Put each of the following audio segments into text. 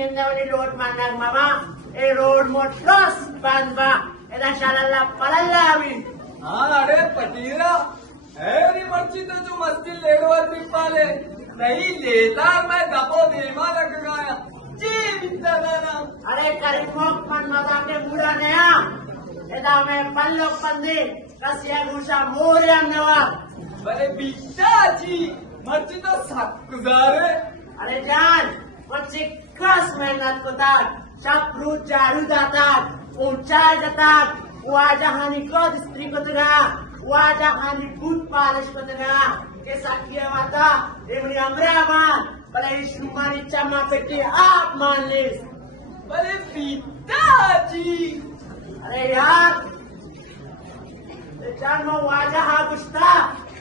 Tingnan road man nagmama. Road mo terus banba. Eda shalala palalawin. अरे पटीरा ऐरी मर्ची तो जो मस्ती लेडवा त्रिपाले नहीं लेता मैं दबो देमा लग गया जी बिता ना अरे करीमोक मन मजा के बुरा नया एदा में पल्लोक पंदी कसिया गुशा मोरियम नवा बड़े बिता जी मर्ची तो सब गुजारे अरे जान मर्ची कस मेहनत को तार शप्रू जारू दातार ऊंचा जतार wajah hani kod istri ko tengah wajah hani boot polish ko tengah ke sakya mata emni amraman balai shumani chama peti aap मान ले बड़े पिताजी अरे यार जान mo wajah ha gusta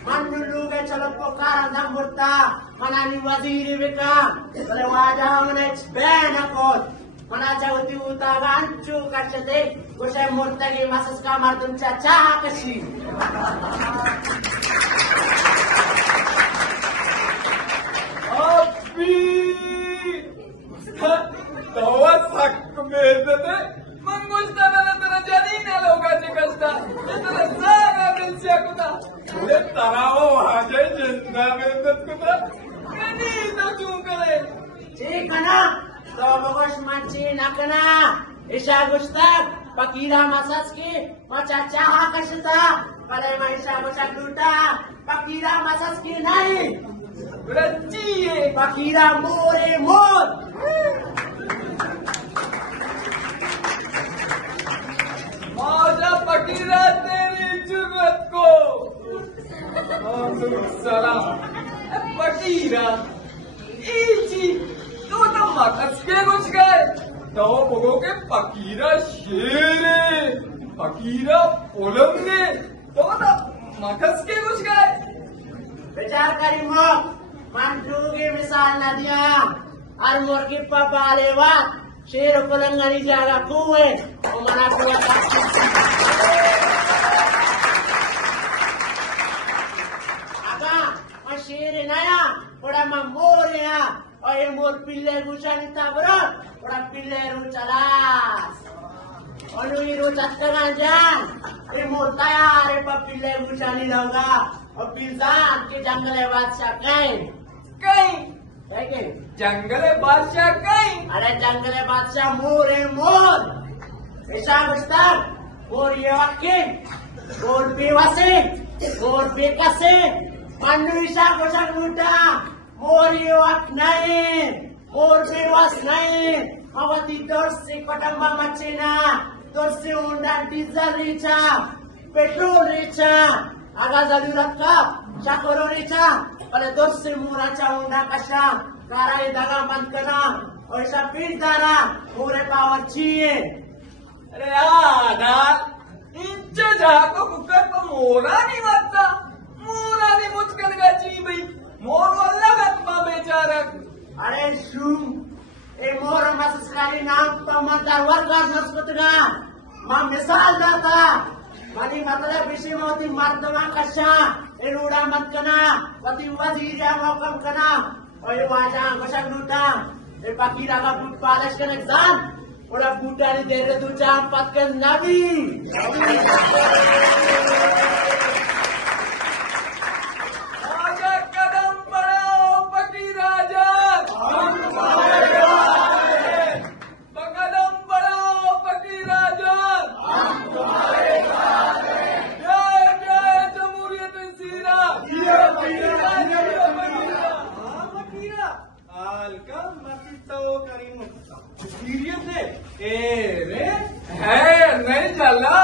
man nuluge chalo pokar andam murta manani waziri beka balai wajah mana expand akot mana jauti utagan chu kachate Gusay murtagi masas kamar तुमच्या चहा कशी अभी तवा सक मेदने मंगुस्ताना नंतर जानी ना लोकांचे कष्ट इतना सारा दिलच्या कुता पुढे तराव हाजे जिंदा मेहनत कुता कधी तो तू करे ठीक है ना तो बगोश माची नकना Isha Gustav Pakira masaski, macha chaha kashita, kalai maisha macha duta, pakira masaski nahi, रचिए pakira more more. मौजा पकीरा तेरी जुर्रत को सलाम पकीरा इची तो मकस के कुछ गए तो बगो के पकीरा शेरे पकीरा पोलंगे तो ना मकस के कुछ गए विचार करी मो मंटू की मिसाल न दिया और मुर्गी पाले वात शेर पलंगनी जागा कुए और मना कुआ आगा और शेर नया थोड़ा मोरिया और ये मोर पिल्ले गुशानी ताबरा थोड़ा पिल्ले रू चलास और ये रू चट्टगा जान ये मोर तैयार है पर पिल्ले गुशानी लगा और पिल्जान के जंगले बादशाह कहीं कहीं जंगले बादशाह कहीं अरे जंगले बादशाह मोर है मोर ऐसा गुस्तार मोर ये वाक्य मोर बेवसे मोर बेकसे मनु ईशा गोशा लूटा मोर ये वाक नहीं मोर बेवस नहीं अवती दौर से कटम्बा मचेना दौर से उंडा डीजल रीचा पेट्रोल रीचा आगा जरूरत का शाकोरो रीचा पहले दौर से मुराचा उंडा कशा काराई दगा बंद करना और ऐसा पीट दारा पूरे पावर चाहिए अरे यार इंच जाको कुकर तो मोरा नहीं बचता मोरा नहीं मुझकन का ची भाई मोर वाला गत्मा बेचारा अरे शुम ए मोर मसस्कारी नाम तो मतार वर्कर नस्पतगा मां मिसाल दाता मानी मतलब विषय मोती मर्दमा कशा ए रूड़ा मत कना पति वजीरा मौकम कना और ये वाजा गोशा लूटा ए पकीरा का बूट पालिश करने जान ओला बूटा नहीं दे रहे तू चाम पत कर नबी आजा कदम बढ़ाओ पकीरा जान कदम बढ़ाओ पकीरा जान जय जय जमहूरियत इंसीरा Alkan masih tahu karimu. Serius deh. रे है नहीं चला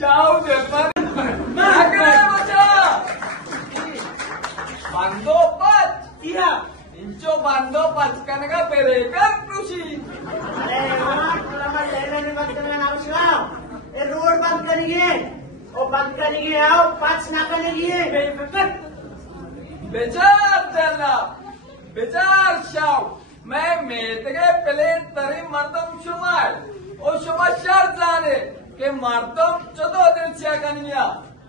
चाव दे पर बचा बंदोबस्त किया इंचो बंदोबस्त करने का पेरेकर कृषि अरे थोड़ा मत लेने में बंद करना ना उसका ये रोड बंद करेंगे वो बंद करेंगे आओ पाँच ना करेंगे बेचार चला बेचार शाव मैं मेतगे प्लेट तरी मर्दम शुमार ओ शुमार शर्त जाने के मर्दम चलो दिलच्या कनिया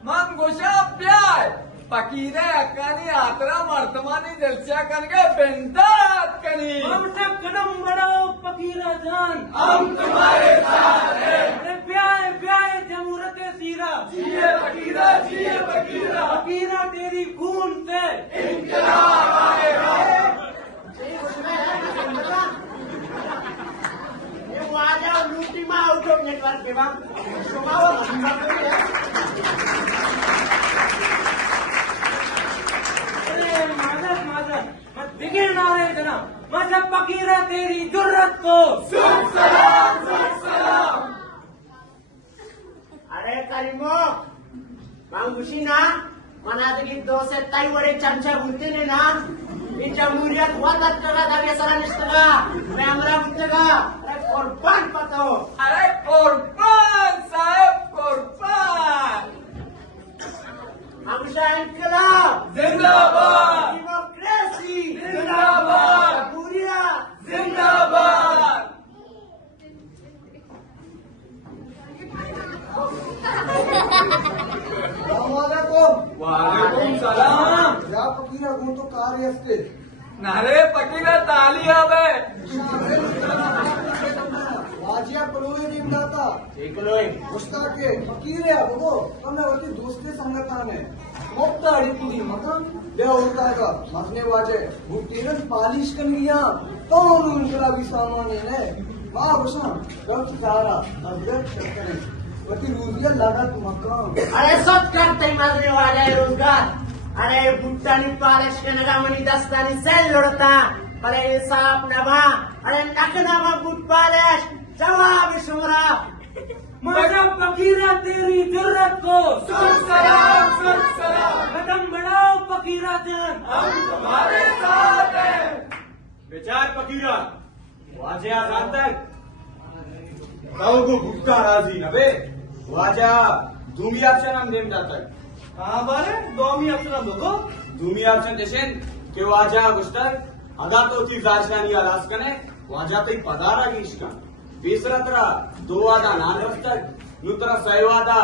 मन गोशा प्याय पकीरे अकानी आतरा मर्दमानी दिलच्या कनगे बेंदात कनी। हम सब कदम बढ़ाओ फकीरा जान, हम तुम्हारे साथ हैं। अरे प्यारे प्यारे जमूरत सीरा, जिए फकीरा, जिए फकीरा। फकीरा तेरी खून से इंकलाब आएगा। ये वाजा लूटी में आउट ऑफ नेटवर्क के बाद सुमाओ बिगिन नारे जना मतलब फकीरा तेरी जुर्रत को सुन सलाम, सुन सलाम। अरे करीमो मांगुशी ना मनादगी दो से ताई वरे चमचा बुते ने ना ये जमहूरियत वादत करा दागे सरा निस्तगा मैं हमरा बुतेगा अरे कुर्बान पतो अरे कुर्बान साहब, कुर्बान। हमशा इनकलाब जिंदाबाद, डेमोक्रेसी जिंदाबाद, जमहूरियत जिंदाबाद। वालेकुम सलाम। या फकीरा गुण तो कार्य असते नारे फकीरा ताली आवे। वाजिया पलोई नीम दाता ठीक लोय मुस्ताके फकीरे बघो तमने वरती दोस्ते संगताने मोक्ता अडीपुरी मका देव उतागा मगने वाजे बुटीरन पालिश कनिया तो इनकलाबी सामाने ने मां वसा रक्त सारा अध्यक्ष करने वरती रूजिया लागत मकान अरे सब करते मजने वाला है रोजगार अरे बुट्टानी पालिश के नगामनी दस्तानी सेल लड़ता अरे इंसाफ नभा अरे नकनामा बुट पालिश जवाब शुमरा मजहब फकीरा तेरी जुर्रत को सुन सलाम, सुन सलाम। कदम बढ़ाओ फकीरा जान, हम तुम्हारे साथ हैं। बेचार फकीरा वाजे आजाद तक को भुक्का राजी नबे वाजा दुमी ऑप्शन हम देम जातक हाँ बारे दोमी अपना बघो दुमी ऑप्शन देशेन के वाजा गुस्तर अदा तो थी राजधानी आलास कने वाजा कई पदारा गीशका तीसरा तरा दो वादा नान रफ्तक नूतरा सैवादा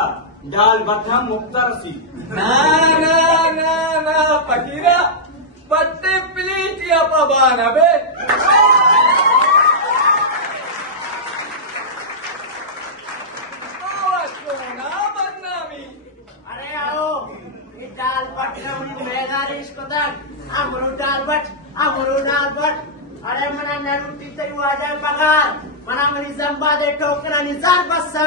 डाल बद्धम मुक्तरसी ना ना ना ना फकीरा पत्ते प्लीज या पबान अबे। बदनामी। अरे आओ ये दाल बट नवनी मेगारी इसको तक अमरू दाल बट अरे मना नरूटी तरी वाजा पगार मना मनी जंबा दे टोकरा निजार बस्सा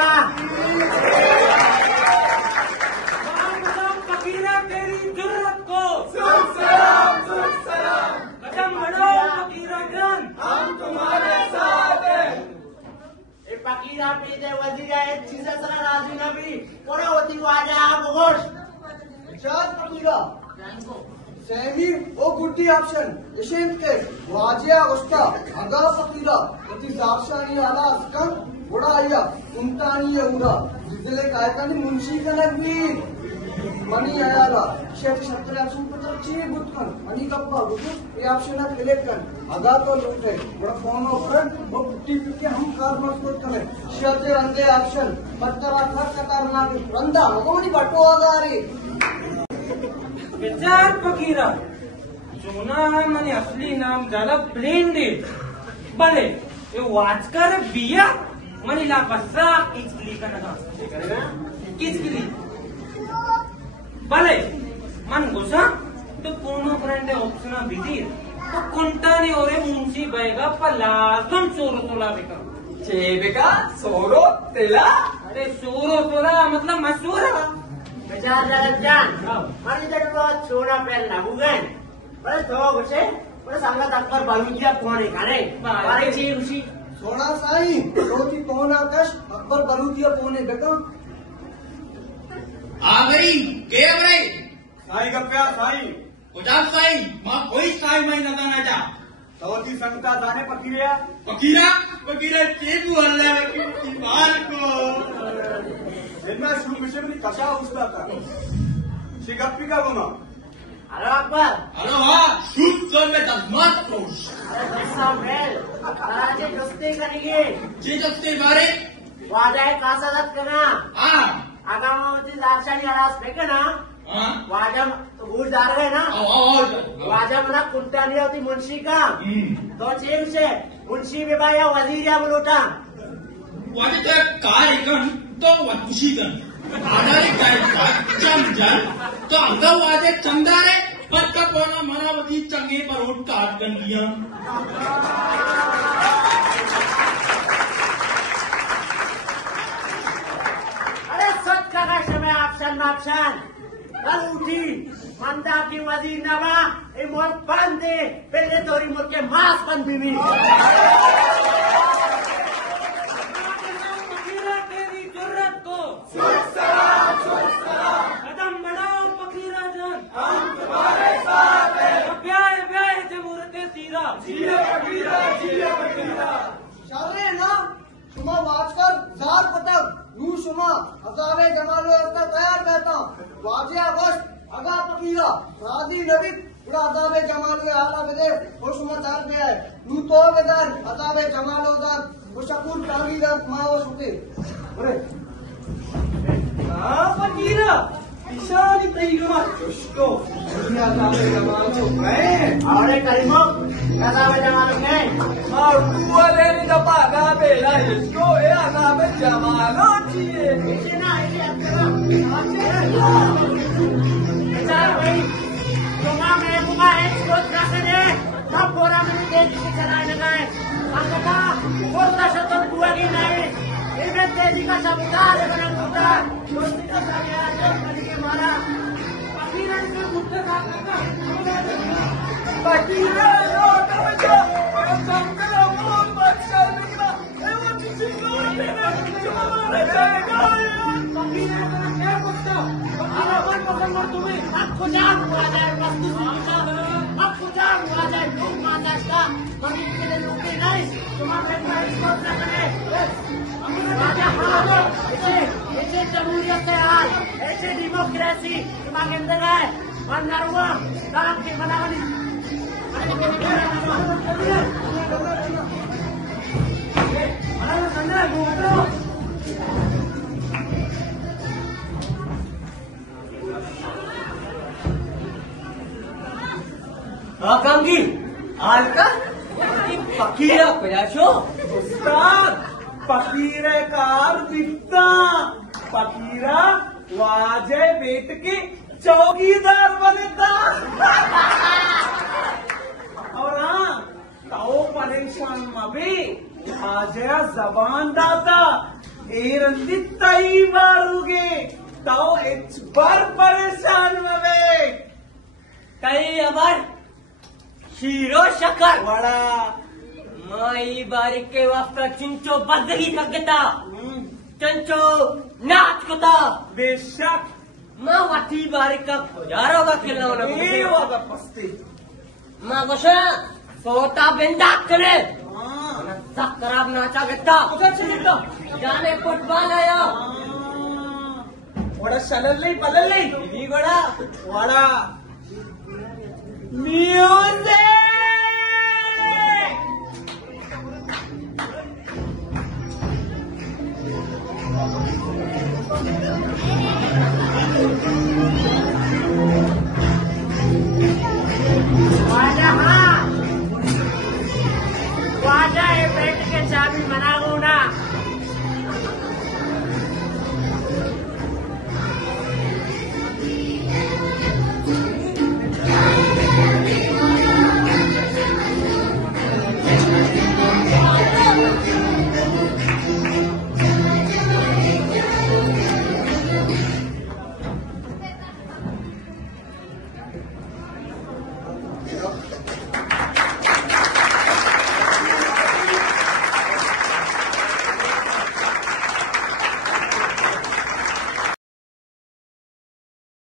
फकीरा तेरी जुर्रत को सुन सलाम, सुन सलाम। कदम बढ़ाओ फकीरा जान, हम तुम्हारे साथ हैं। ये फकीरा पीते वजीरा एक चीज़ सरा राजी नबी कोड़ा होती वाजा आप गोश चार फकीरा सेमी ओ गुड्डी ऑप्शन इशेंट के वाजिया उस्ता अगा फकीरा वती जाफशानी आला अस्कन बड़ा आया उंटानी उड़ा जिले कायकानी मुंशी का नगवी मनी आयाला शेत शत्रु ऑप्शन पर ची बुतकन मनी कप्पा बुतु ये ऑप्शन ना क्लिक अगा तो लूटे बड़ा फोन ऑफर वो गुड्डी के हम कार मजबूत करे शेत अंदे ऑप्शन पत्तरा खर कतार ना रंदा मगोनी बटो आगारी बेचार फकीरा जुना मनी असली नाम झालं ब्लेंडेड भले ये वाचकर बिया मनी ला बसा किचली का नगा किचली भले मन गुसा तो कोनो ब्रांड ऑप्शना बिदीर तो कुंटाने ओरे मुंशी बैगा पलाजम सोरो तोला बेका चेबिका सोरो तेला। अरे सोरो तोला मतलब मशहूर बेचार जगत जान मनी जब बहुत छोड़ा पहनना हुए बड़े तो गुस्से बड़े संगत अकबर बलूचिया कोने खाने बारे ची उसी सोना साई रोटी पौन आकाश अकबर बलूचिया पौने बेटा आ गई के रही साई गप्या साई उदास साई मां कोई साई मई नता ना जा तवती संगता जाने फकीरिया फकीरा फकीरा चेतु अल्लाह की बाल को इनमें शुरू विषय में कशा उसका था शिगप्पी का गुना अरे अकबर हेलो हां शूट जोन में 10 मात क्रोश अरे गुस्सा मेल राजे दोस्ती करेंगे जे जस्ते बारे वाजाए कासादत करना हां आगामावती दार्शनी आलास फेंकना हां वाजा तो भूल डाल गए ना आओ वाजा मना कुंटा नहीं होती मुंशी का तो चेक से मुंशी भी भाई वजीर या बोलोटा वाजे त्या कार्यकन तो वतुशीगन आधारी काय चंदर तो अंगा वाजे चंदारे पर का पोना मनावती चंगे पर उठ काट गन दिया अरे सच का समय ऑप्शन कल उठी मंदा की वजीर नवा ए मोल पान दे पहले तोरी मोल के मास बन बीवी तेरी जरूरत को कदम बढ़ाओ फकीरा जान हम तुम्हारे साथ हैं ब्याह जमूरते सीरा जिया फकीरा शाले ना शुमा वाचकर जार पतक यू शुमा हजारे जमालो ऐसा तैयार रहता वाजे अगस्त अगा फकीरा शादी नबी पूरा हजारे जमालो आला बदे वो शुमा दार पे आए यू तो बेदार हजारे जमालो दार वो शकुल काली दार माओ सुते अरे फकीरा इशारी तैगमा चुष्को दुनिया हजारे जमालो गए अरे करीमो हजारे जमालो गए और वाले ने दबा गा बेला इसको ए आगामे जमालो चाहिए इसे ना इसे अच्छा भाई तुम्हारा मैं बुआ एक सोच का करे सब बोरा में तेज की चलाने लगाए अंगता बोलता शब्द बुआ की नहीं इधर तेजी का शब्दार है बना मुद्दा दोस्ती का सारे आगे कभी के मारा फकीरा ने मुद्दा का फकीरा लो तवज्जो संकला मोहन बादशाह निकला ए वो किसी को नहीं जमाने जाएगा फकीरा का क्या मुद्दा फकीरा पर पकड़ तुम्हें अब खुजाम हुआ जाए वस्तु सीखा अब खुजाम हुआ जाए लोग माना था कभी के लिए लोग नहीं तुम्हारे पास इसको रखने राजा ऐसे जमहूरियत है हाल ऐसे डेमोक्रेसी तुम्हारे अंदर है वरना हुआ काम के बनावनी आकांगी आलका फकीरा प्रयासो उस्ताद फकीरे कार दिखता फकीरा वाजे बेट की चौकीदार बनता और हाँ ताओ परेशान मबी आजया जबान दाता एरंदी तई मारूगे ताओ इच बार परेशान मबे कई अबर शीरो शकर बड़ा माई बारी के वास्ता चिंचो बदगी कगता चंचो नाच कुता बेशक माँ वठी बारी का गुजारो का खिलना ये वाला पस्ती माँ कुछ सोता बिंदा करे खराब नाचा गत्ता जाने फुटबॉल आया बड़ा सलल नहीं बदल नहीं बड़ा बड़ा